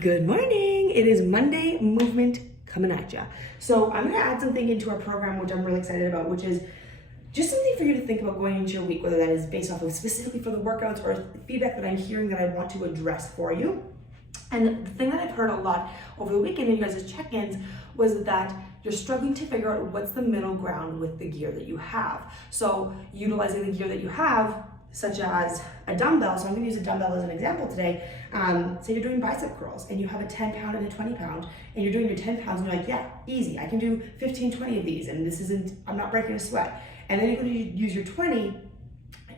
Good morning. It is Monday movement coming at ya. So I'm going to add something into our program, which I'm really excited about, which is just something for you to think about going into your week, whether that is based off of specifically for the workouts or feedback that I'm hearing that I want to address for you. And the thing that I've heard a lot over the weekend in you guys' check-ins was that you're struggling to figure out what's the middle ground with the gear that you have. So utilizing the gear that you have, such as a dumbbell. So I'm gonna use a dumbbell as an example today. Say you're doing bicep curls and you have a 10 pound and a 20 pound and you're doing your 10 pounds and you're like, yeah, easy. I can do 15, 20 of these and I'm not breaking a sweat. And then you're gonna use your 20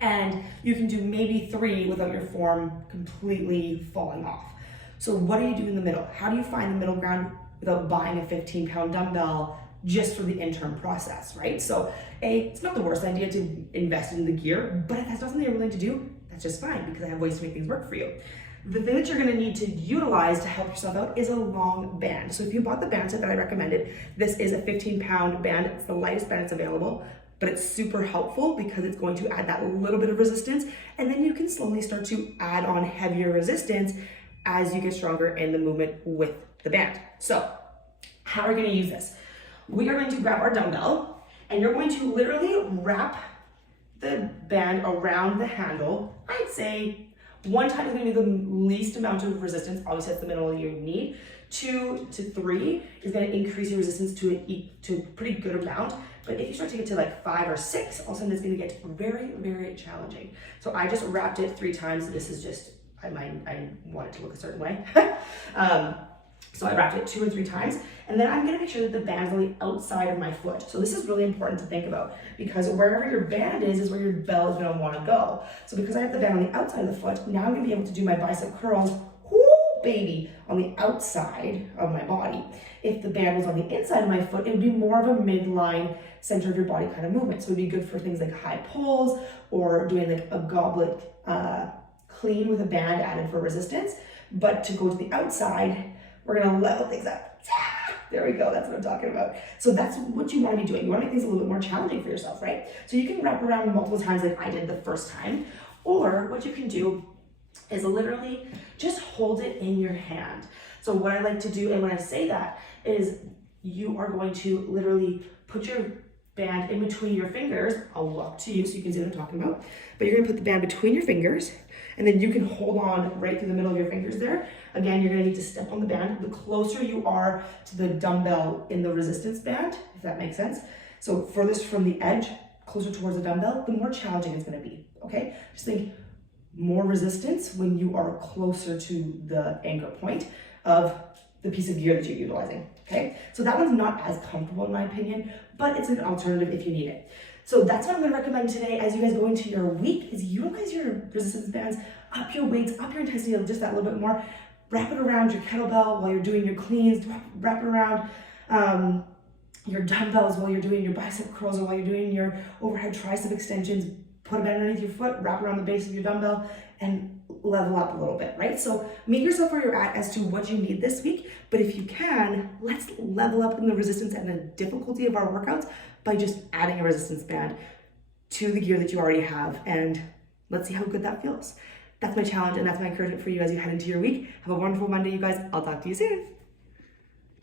and you can do maybe 3 without your form completely falling off. So what do you do in the middle? How do you find the middle ground without buying a 15 pound dumbbell just for the interim process, right? So it's not the worst idea to invest in the gear, but if that's not something you're willing to do, that's just fine because I have ways to make things work for you. The thing that you're gonna need to utilize to help yourself out is a long band. So if you bought the band set that I recommended, this is a 15 pound band. It's the lightest band that's available, but it's super helpful because it's going to add that little bit of resistance, and then you can slowly start to add on heavier resistance as you get stronger in the movement with the band. So how are we gonna use this? We are going to grab our dumbbell and you're going to literally wrap the band around the handle. I'd say 1 time is going to be the least amount of resistance. Obviously that's the minimum you need. 2 to 3 is going to increase your resistance to a pretty good amount. But if you start to get to like 5 or 6, all of a sudden it's going to get very, very challenging. So I just wrapped it 3 times. This is just, I want it to look a certain way. So I wrapped it 2 or 3 times, and then I'm gonna make sure that the band's on the outside of my foot. So this is really important to think about because wherever your band is where your bell is gonna wanna go. So because I have the band on the outside of the foot, now I'm gonna be able to do my bicep curls, whoo, baby, on the outside of my body. If the band was on the inside of my foot, it would be more of a midline, center of your body kind of movement. So it would be good for things like high pulls or doing like a goblet clean with a band added for resistance. But to go to the outside, we're gonna level things up. There we go, that's what I'm talking about. So that's what you wanna be doing. You wanna make things a little bit more challenging for yourself, right? So you can wrap around multiple times like I did the first time, or what you can do is literally just hold it in your hand. So what I like to do, and when I say that, is you are going to literally put your band in between your fingers. I'll walk to you so you can see what I'm talking about. But you're gonna put the band between your fingers, and then you can hold on right through the middle of your fingers there. Again, you're gonna need to step on the band. The closer you are to the dumbbell in the resistance band, if that makes sense. So furthest from the edge, closer towards the dumbbell, the more challenging it's gonna be, okay? Just think more resistance when you are closer to the anchor point of the piece of gear that you're utilizing, okay? So that one's not as comfortable in my opinion, but it's an alternative if you need it. So that's what I'm gonna recommend today as you guys go into your week is utilize your resistance bands, up your weights, up your intensity just that little bit more. Wrap it around your kettlebell while you're doing your cleans, wrap it around your dumbbells while you're doing your bicep curls or while you're doing your overhead tricep extensions. Put a band underneath your foot, wrap around the base of your dumbbell, and level up a little bit, right? So meet yourself where you're at as to what you need this week, but if you can, let's level up in the resistance and the difficulty of our workouts by just adding a resistance band to the gear that you already have, and let's see how good that feels. That's my challenge, and that's my encouragement for you as you head into your week. Have a wonderful Monday, you guys. I'll talk to you soon.